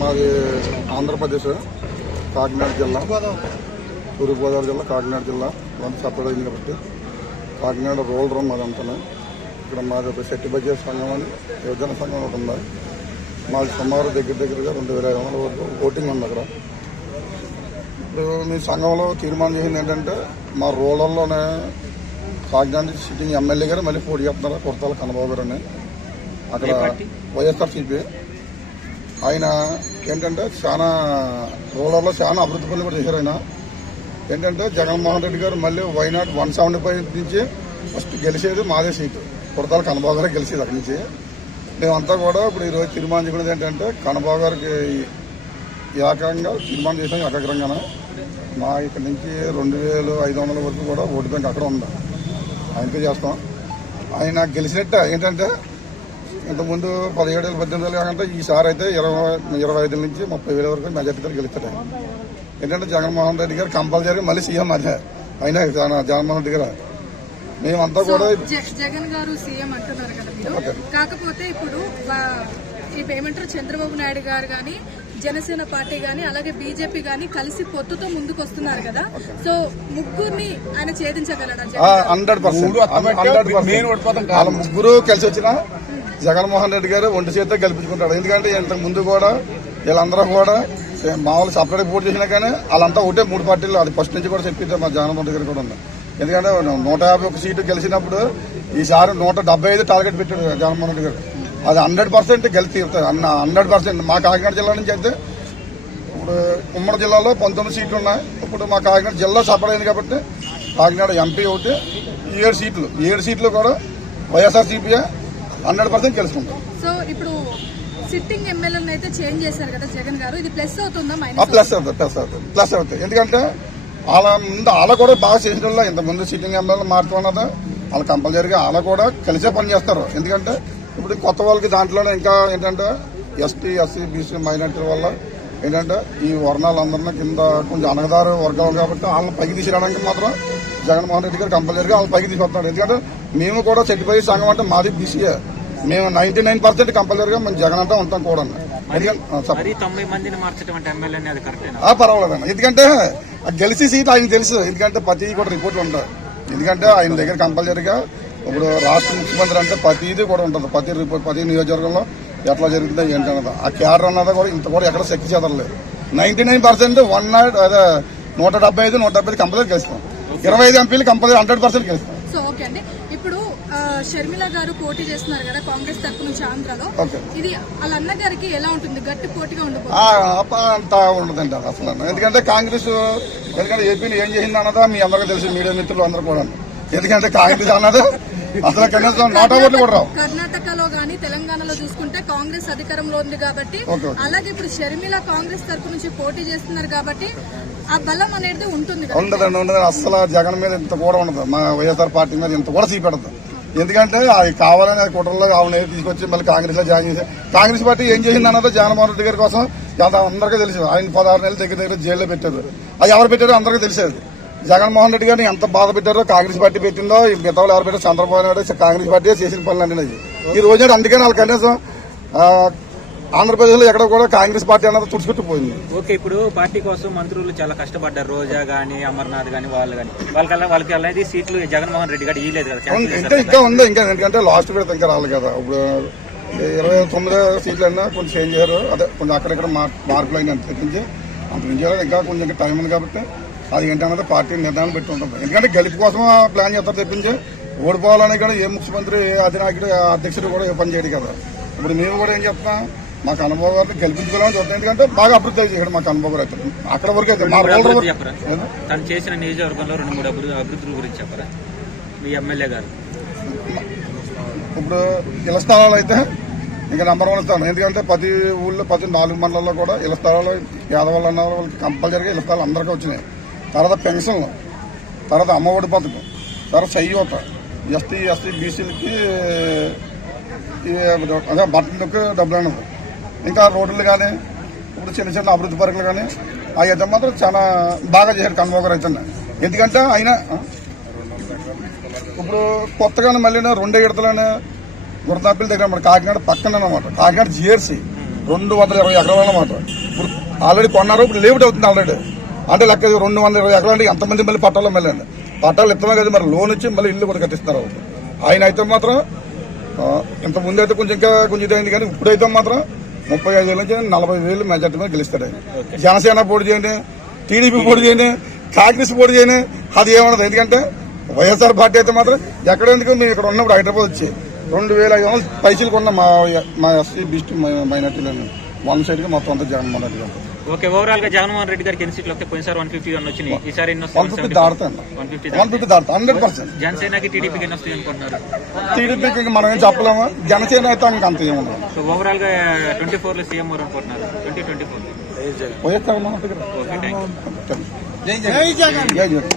మాది ఆంధ్రప్రదేశ్ కాకినాడ జిల్లా, తూర్పుగోదావరి జిల్లా, కాకినాడ జిల్లా సపరేట్ అయింది కాబట్టి కాకినాడ రూరల్ రూమ్ మాదంతా. ఇక్కడ మాది ఒక శెట్టి బడ్జెట్ సంఘం అని యువజన సంఘం ఒకటి ఉంది. మాది సుమారు దగ్గరగా 2500 వరకు ఓటింగ్ ఉంది అక్కడ. ఇప్పుడు మీ సంఘంలో తీర్మానం చేసింది ఏంటంటే మా రూరల్లోనే కాకినాడ సిట్టింగ్ ఎమ్మెల్యే గారు మళ్ళీ పోటీ చేస్తున్నారు, కుర్తాల కన్నబాబు గారు అని. అక్కడ వైఎస్ఆర్సీపీ ఆయన ఏంటంటే చాలా రూరల్లో చాలా అభివృద్ధి పనులు కూడా చేశారు. ఆయన ఏంటంటే జగన్మోహన్ రెడ్డి గారు మళ్ళీ వైనాట్ 175 నుంచి ఫస్ట్ గెలిచేది మాదే సీటు, కుర్తాల కన్నబాబు గారు గెలిచేది అక్కడి నుంచి. మేమంతా కూడా ఇప్పుడు ఈరోజు తీర్మానం చేసుకునేది ఏంటంటే కన్నబాబు గారికి ఏకంగా తీర్మానం చేసాం. ఏకగ్రంగానే మా ఇక్కడ నుంచి 2500 వరకు కూడా ఓటు బ్యాంక్ అక్కడ ఉంది, ఆయనతో చేస్తాం. ఆయన గెలిచినట్టే ఏంటంటే ఇంతకుముందు 17,000 18,000 కాకుండా ఈసారి అయితే 25,000 నుంచి 30,000 వరకు మెజార్టీతో గెలుస్తాడు. ఏంటంటే జగన్మోహన్ రెడ్డి గారు కంపల్సరీ మళ్ళీ సీఎం అదే అయినా జగన్మోహన్ రెడ్డి గారు. మేమంతా కూడా జగన్ గారు సీఎం అంటున్నారు కదా మీరు, కాకపోతే ఇప్పుడు ఏమంటారు చంద్రబాబు నాయుడు గారు కానీ జనసేన పార్టీ గాని అలాగే బీజేపీ గాని కలిసి పొత్తుతో ముందుకు వస్తున్నారు కదా, సో ముగ్గురిని ఆయన ఛేదించగలరా? 100% వాళ్ళ ముగ్గురు కలిసి వచ్చినా జగన్మోహన్ రెడ్డి గారు ఒంటి చేతితో గెలిపించుకుంటాడు. ఎందుకంటే ఇంతకు ముందు కూడా వీళ్ళందరూ కూడా మామూలు సపరేట్ పోటీ చేసినా కానీ వాళ్ళంతా ఒకటే 3 పార్టీలు. అది ఫస్ట్ నుంచి కూడా చెప్పితే మా జగన్మోహన్ రెడ్డి గారు కూడా ఉంది. ఎందుకంటే 151 సీటు గెలిచినప్పుడు ఈసారి 175 టార్గెట్ పెట్టాడు జగన్మోహన్ రెడ్డి గారు. అది 100% గెలిచి తీరుతుంది. 100% మా కాకినాడ జిల్లా నుంచి అయితే ఇప్పుడు ఉమ్మడి జిల్లాలో 19 సీట్లు ఉన్నాయి. ఇప్పుడు మా కాకినాడ జిల్లా సపరేట్ అయింది కాబట్టి కాకినాడ ఎంపీ ఒకటి 7 సీట్లు కూడా వైఎస్ఆర్సీపీ 100% గెలుచుకుంటాం. సో ఇప్పుడు సిట్టింగ్ ఎమ్మెల్యేలను అయితే చేంజ్ చేశారు కదా జగన్ గారు, ఇది ప్లస్ అవుతుందా? ప్లస్ అవుతుంది. ఎందుకంటే వాళ్ళ కూడా బాగా చేసిన వాళ్ళు ఇంతకుముందు సిట్టింగ్ ఎమ్మెల్యేలు మారుతున్నది వాళ్ళు కంపల్సరీగా వాళ్ళ కూడా కలిసే పని చేస్తారు. ఎందుకంటే ఇప్పుడు కొత్త వాళ్ళకి దాంట్లోనే ఇంకా ఏంటంటే ఎస్టీ ఎస్సీ బీసీ మైనార్టీ వల్ల ఏంటంటే ఈ వర్ణాలందరినీ కింద కొంచెం అనగదారు వర్గాలు కాబట్టి వాళ్ళని పైకి తీసుకురావడానికి మాత్రం జగన్మోహన్ రెడ్డి గారు కంపల్సరీగా వాళ్ళని పైకి తీసుకొస్తాడు. ఎందుకంటే మేము కూడా చెట్టిపల్లి సంఘం అంటే మాది బీసీఏ, మేము 99% కంపల్సరీగా మేము జగన్ అంతా ఉంటాం కూడా. పర్వాలేదన్న, ఎందుకంటే గెలిచి సీట్ ఆయన తెలుసు. ఎందుకంటే ప్రతి కూడా రిపోర్ట్లు ఉంటాయి. ఎందుకంటే ఆయన దగ్గర కంపల్సరీగా ఇప్పుడు రాష్ట్ర ముఖ్యమంత్రి అంటే ప్రతిదీ కూడా ఉంటుంది. ప్రతి రిపోర్ట్ ప్రతి నియోజకవర్గంలో ఎట్లా జరుగుతుందో ఏంటన్నది ఆ క్యాడర్ అన్నది కూడా ఇంత కూడా ఎక్కడ శక్తి చేదలేదు. 99% 175 కంపల్సరీ గెలుస్తాం. 25 ఎంపీలు కంపల్సరీ 100% గెలుస్తాం. సో ఓకే అండి, ఇప్పుడు షర్మిల గారు పోటీ చేస్తున్నారు కదా కాంగ్రెస్ తరఫు నుంచి ఆంధ్రాలో, ఇది వాళ్ళ అన్న గారికి ఎలా ఉంటుంది? గట్టి పోటీగా అంతా ఉండదండి అసలు. ఎందుకంటే కాంగ్రెస్ ఎందుకంటే ఏపీని ఏం చేసింది అన్నదా మీ అందరికీ తెలుసు, మీడియా మిత్రులు అందరూ కూడా. ఎందుకంటే కాంగ్రెస్ అన్నది అసలు కనీసం 100 ఓట్లు కూడా రావు. కర్ణాటకలో గానీ తెలంగాణలో చూసుకుంటే కాంగ్రెస్ అధికారంలో ఉంది కాబట్టి, అలాగే ఇప్పుడు షర్మిల కాంగ్రెస్ తరఫు నుంచి పోటీ చేస్తున్నారు కాబట్టి ఆ బలం అనేది ఉంటుంది. ఉండదండి అసలు జగన్ మీద ఇంత కూడా ఉండదు, మా వైఎస్ఆర్ పార్టీ మీద ఇంత కూడా చూపెడదు. ఎందుకంటే అది కావాలని కుట్రలో ఆవిడ తీసుకొచ్చి మళ్ళీ కాంగ్రెస్ లో జాయిన్ చేసి కాంగ్రెస్ పార్టీ ఏం చేసింది అన్నదో జగన్మోహన్ రెడ్డి గారి కోసం అందరికీ తెలుసు. ఆయన 16 నెలలు దగ్గర జైల్లో పెట్టారు. అది ఎవరు పెట్టారో అందరికీ తెలిసేది. జగన్మోహన్ రెడ్డి గారిని ఎంత బాధ పెట్టారో కాంగ్రెస్ పార్టీ పెట్టిందో మిగతాలు ఎవరు పెట్టారో చంద్రబాబు నాయుడు కాంగ్రెస్ పార్టీ చేసిన పనులు అన్నీ ఈ రోజు. అందుకని వాళ్ళు కనీసం ఆంధ్రప్రదేశ్ లో ఎక్కడ కూడా కాంగ్రెస్ పార్టీ అన్నది తుడుచుకుంటుపోయింది. ఓకే, ఇప్పుడు పార్టీ కోసం మంత్రులు చాలా కష్టపడ్డారు. రోజా గానీ అమర్నాథ్ గానీ వాళ్ళకి అనేది సీట్లు జగన్మోహన్ రెడ్డి గారు ఇవ్వలేదు కదా. ఇంకా ఉంది ఎందుకంటే లాస్ట్ విడత ఇంకా రాలేదు కదా. ఇప్పుడు 29 సీట్లు అయినా కొంచెం చేంజ్ చేశారు. అదే కొంచెం అక్కడెక్కడ మార్పులు అయినా తెప్పించి అంతరించి ఇంకా కొంచెం టైం ఉంది కాబట్టి అది ఏంటన్నది పార్టీ నిర్ణయాలు పెట్టి ఉంటుంది. ఎందుకంటే గెలుపు కోసం ప్లాన్ చేస్తారు తెప్పించి ఓడిపోవాలని కూడా ఏ ముఖ్యమంత్రి అధినాయకుడు అధ్యక్షుడు కూడా ఏ పని చేయడు కదా. ఇప్పుడు మేము కూడా ఏం చెప్తున్నాం, మాకు అనుభవం గారిని గెలిపించుకోవాలని చెప్తాం. ఎందుకంటే బాగా అభివృద్ధి చేయడం మాకు అనుభవం గారు అయితే అక్కడ వరకు అయితే తను చేసిన నియోజకవర్గంలో 2-3 అభివృద్ధుల గురించి చెప్పరా మీ ఎమ్మెల్యే గారు? ఇప్పుడు ఇళ్ల స్థలాలు అయితే ఇంకా నెంబర్ 1 స్థానం. ఎందుకంటే ప్రతి ఊళ్ళో ప్రతి 4 మండలాల్లో కూడా ఇళ్ల స్థలాలు పేదవాళ్ళు అన్న వాళ్ళకి కంపల్సరీగా ఇళ్ల స్థలాలు అందరికీ వచ్చినాయి. తర్వాత పెన్షన్లు, తర్వాత అమ్మఒడి పథకం, తర్వాత సయ్యూత ఎస్టీ బీసీలకి అదే బట్టలకు డబ్బులు అన్నది. ఇంకా రోడ్లు కానీ ఇప్పుడు చిన్న అభివృద్ధి పరుగులు కానీ అయితే మాత్రం చాలా బాగా చేశారు కన్వోగర్ అయితే. ఎందుకంటే ఆయన ఇప్పుడు కొత్తగానే మళ్ళీ 2 విడతలనే గురదాపిల్ దగ్గర కాకినాడ పక్కన అనమాట. కాకినాడ జిఆర్సీ 220 ఎకరాలు అన్నమాట. ఇప్పుడు ఆల్రెడీ కొన్నారు, ఇప్పుడు లేఅవుట్ అవుతుంది ఆల్రెడీ. అంటే లెక్క 220 ఎకరాలు ఎంతమంది మళ్ళీ పట్టాలో వెళ్ళండి. పట్టాలు ఇస్తామే కదా, మరి లోన్ ఇచ్చి మళ్ళీ ఇల్లు కూడా కట్టిస్తున్నారు. ఆయన అయితే మాత్రం ఇంత ముందు అయితే కొంచెం ఇంకా కొంచెం ఇదైంది, కానీ ఇప్పుడైతే మాత్రం 35,000 నుంచి 40,000 మెజార్టీ మీద గెలుస్తాడు ఆయన. జనసేన పోటీ చేయండి, టీడీపీ పోటీ చేయండి, కాంగ్రెస్ పోటీ చేయండి, అది ఏమన్నది. ఎందుకంటే వైఎస్ఆర్ పార్టీ అయితే మాత్రం ఎక్కడెందుకు మేము ఇక్కడ ఉన్నప్పుడు హైదరాబాద్ వచ్చి 2,500 పైసలు కొన్న మా ఎస్సీ బీసీ మైనార్టీలను వన్ సైడ్ గా మొత్తం అంతా జగన్మోహన్ రెడ్డి గారు. ఓకే, ఓవరాల్ గా జగన్మోహన్ రెడ్డి గారికి ఎన్ని సీట్లు వస్తే పోయినసారి 151 వచ్చినాయి, ఈసారి ఎన్ని 150 దాడుతాను 150 దాడుతా 100%. జనసేనకి టీడీపీకి ఎన్ని వస్తాయి అనుకుంటున్నారు? టీడీపీకి మనం ఏం చెప్పలేము, జనసేన అయితే ఇంకా అంత ఏముండదు. సో ఓవరాల్ గా 24 లో సీఎం ఎవరు అనుకుంటున్నారు? 2024 వైఎస్ఆర్ ఓకే, థ్యాంక్ యూ. జై జగన్.